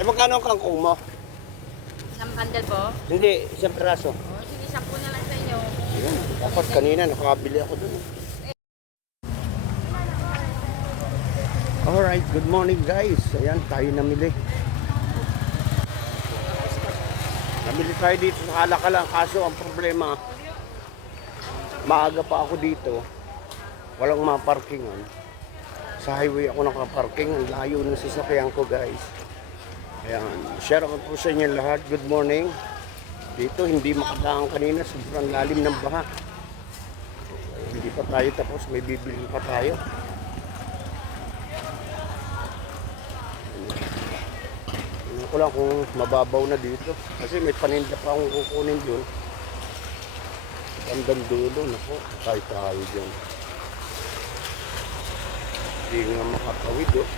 Eh, magkano ang kangkong mo? Isang bundle po. Hindi, isang peraso. O, sige, 10 na lang sa inyo. Ayun, dapat kanina nakakabili ako dun. Alright, good morning guys. Ayan, tayo namili. Namili tayo dito sa Kalakalan. Kaso ang problema, maaga pa ako dito. Walang maparkingan. Sa highway ako nakaparking. Ang layo ng sasakyan ko guys. Ayan, share out po sa inyo lahat. Good morning. Dito hindi makadaan kanina. Sobrang lalim ng baha. Hindi pa tayo tapos. May bibili pa tayo. Tingnan ko lang kung mababaw na dito. Kasi may paninda pa akong kukunin dun. Bandang dulo. Naku, tayo dyan. Hindi nga makatawid oh.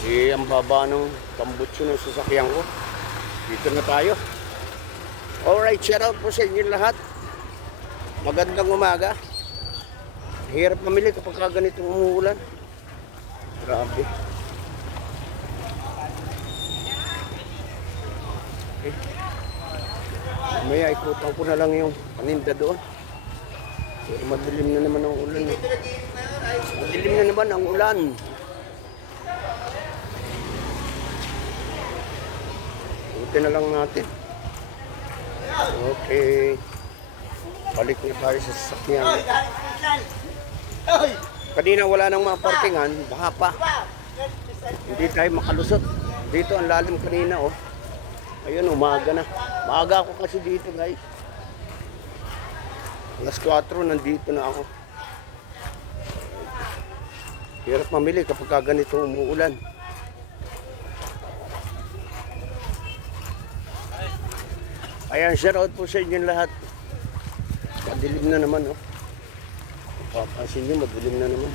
Eh, ang baba ng tambutso ng sasakyan ko. Dito na tayo. Alright, shout out po sa inyo lahat. Magandang umaga. Hirap mamili kapag ganitong umuulan. Grabe. Okay. Mamaya ikutan ko na lang yung paninda doon. Pero madilim na naman ang ulan. Madilim na naman ang ulan. Buti na lang natin. Okay. Balik na tayo sa sasakyan. Kanina wala nang mga parkingan. Baha pa. Hindi tayo makalusot. Dito ang lalim kanina oh. Ayun, umaga na. Maaga ako kasi dito guys. Alas 4 nandito na ako. Hirap mamili kapag ganito umuulan. Ayan, shout out po sa inyo lahat. Madilim na naman, oh. Papansin nyo, madilim na naman.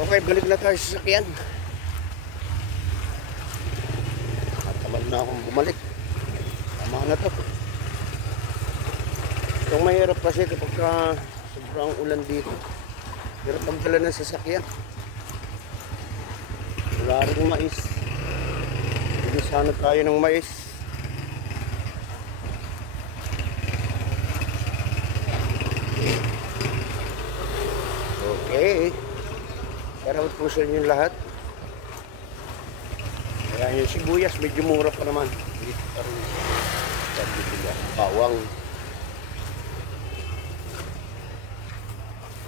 Okay, balik na tayo sa sasakyan. Tamad na akong bumalik. Tama na to. Itong mahirap kasi kapag sobrang ulan dito. Hirap magdala ng sasakyan. Wala rin mais. Hindi sana tayo ng mais. Okay. Shoutout po sa inyo lahat. Kaya yung sibuyas medyo mura pa naman. Dito pa rin. Sabi nila, bawang.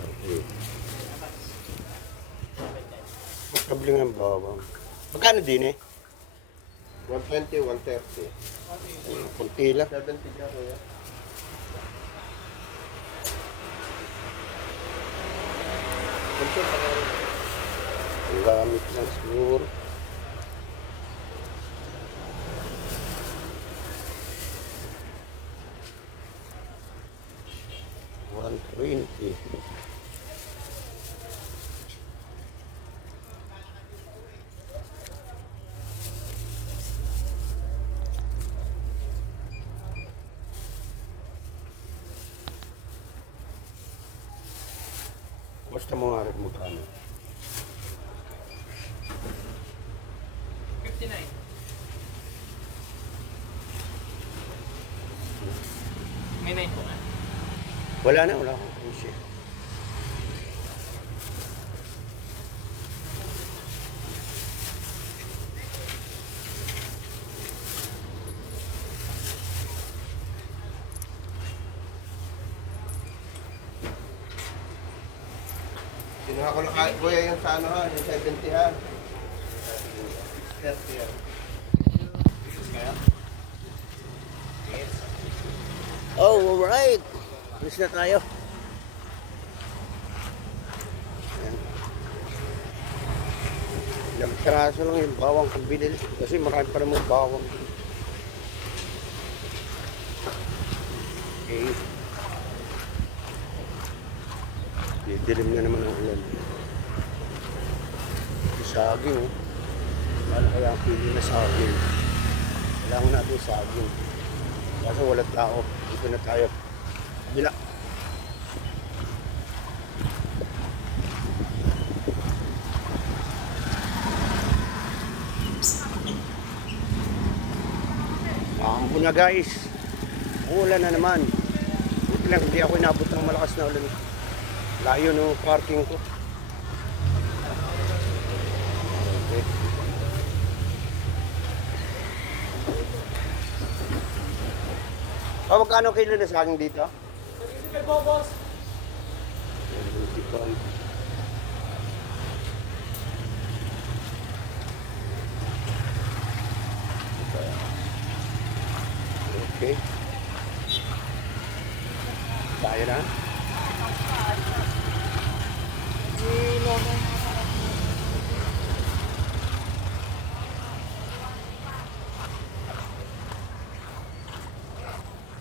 Okay. Magkabling ang bawang. Magkano din eh? 120, 130. Kunti lang. 70 ka kuya. Kunti pa rin. Ang gamit lang siguro. $120. Basta mo nga rin magkano. 59. May 9 po nga. Wala na, wala akong conscious. Kinuha ko na kahit kuya yung sa ano ha, yung 70 ha. 30 ha. Kaya? Oh, alright. Alis na tayo. Ayan. Ilang piraso lang yung bawang kung binili. Kasi marami pa naman bawang. Okay. Didilim na naman ang ulan. Saging, oh. Ano kaya ang pili na saging? Kailangan natin saging. Kaso walang tao. Dito na tayo. Kabila. na guys. Ulan na naman. Buti lang hindi ako inabot ng malakas na ulan. Layo ng parking ko. Okay. Magkano kilo na sa akin dito? 25 po, boss. 25. Okay. Tayo na.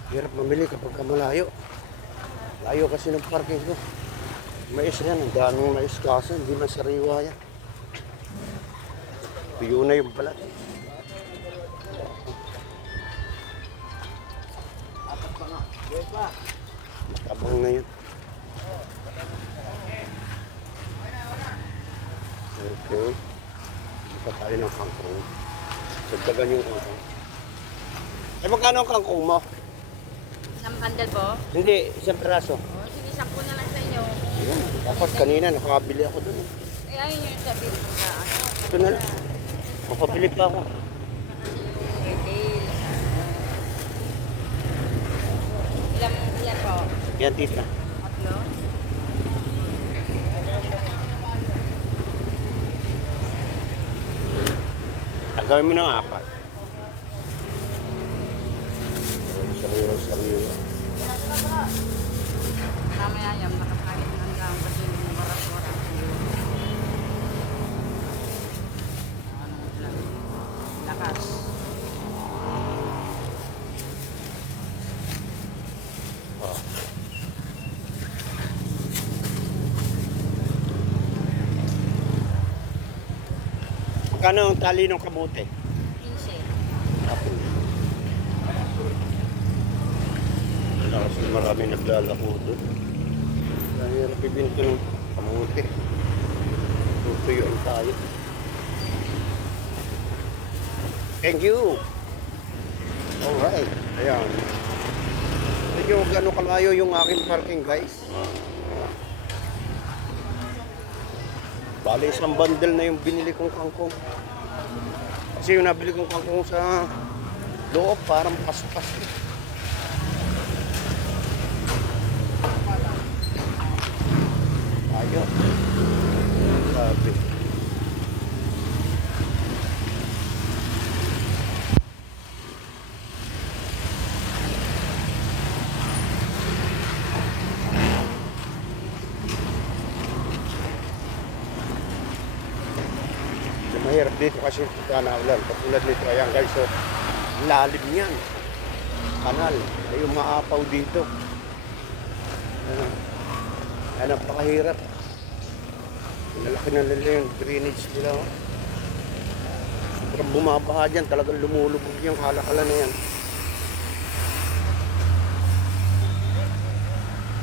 Hirap mamili kapag malayo. Layo kasi ng parking ko. Mais yan, ang daming mais kasi, hindi man sariwa yan. Tuyo na yung balat. Matabang na yun. Okay. Ipa tayo ng kangkong. Sagdagan yung kangkong. Eh, magkano ang kangkong mo? Isang bundle po. Hindi, isang peraso. Oh, sige, 10 na lang sa inyo. Ayan, dapat kanina nakakabili ako doon. Eh, ayun yung sabi ko sa ano. Ito na lang. Mapabili pa ako. Retail. Ilan po? Yan, tita. 3? Gawin mo ng 4. Sariwa. Mamaya yan, nakakain hanggang kasi yung barat-barat. Ano lang. Lakas. Magkano ang tali ng kamote? 15. Wala kasi marami naglalako doon. Mahirap ibinto ng kamote. Tutuyuan tayo. Thank you! Alright. Ayan. Medyo gano'ng kalayo yung aking parking, guys. Bali, isang bundle na yung binili kong kangkong. Kasi yung nabili kong kangkong sa loob, parang paspas. Ayun. Sabi. Mahirap dito kasi naulan. Katulad nito, ayan guys, so, lalim yan. Kanal. Ay yung maapaw dito. Ayan, napakahirap. Nalaki na nila yung drainage nila. Oh. Sobrang bumabaha dyan. Talagang lumulubog yung kalakala na yan.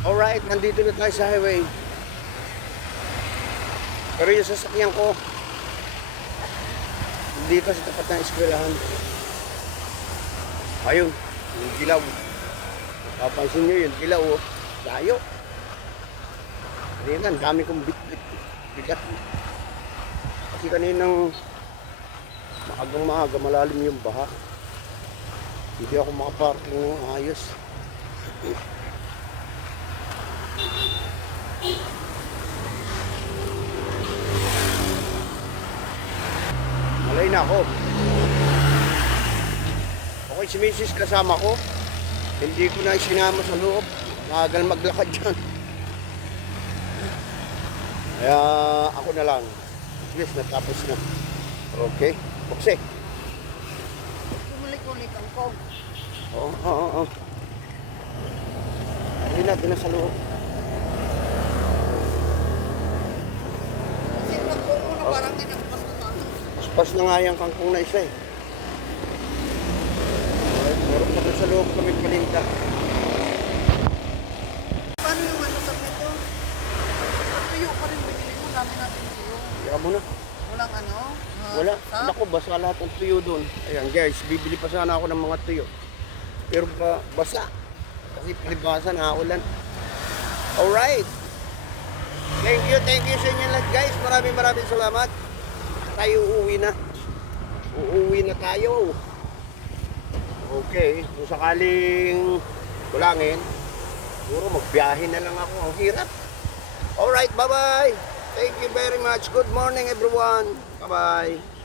Alright, nandito na tayo sa highway. Pero yung sasakyan ko, dito sa tapat ng eskwelahan. Ayun, yung dilaw. Papansin nyo yung dilaw, oh. Layo. Kanina, ang dami kong bigat. Kasi kaninang maagang malalim yung baha. Hindi ako makaparking ng ayos. Malay na ako. Okay, si Mrs. kasama ko. Hindi ko na isinama sa loob. Magal maglakad dyan. Kaya ako na lang. Yes, natapos na. Okay. Bukse. Kumulik-kulik ang kong. Oo. Hindi natin na sa loob. Kasi nagpupuno parang inagpas na tayo. Paspas na nga yung kangkong na isa eh. Meron pa doon sa loob kami palinta. Paano yung ano sa ito? Tuyo pa rin binili mo. Dami natin tuyo. Kaya mo na. Walang ano? Wala. Ha? Naku, basta lahat ng tuyo doon. Ayan guys, bibili pa sana ako ng mga tuyo. Pero basa. Kasi palibasa na ulan. Alright. Thank you sa inyo lahat guys. Maraming salamat. Tayo uuwi na. Uuwi na tayo. Okay. Kung sakaling kulangin, siguro magbiyahe na lang ako. Ang hirap. Alright, bye-bye. Thank you very much. Good morning everyone. Bye-bye.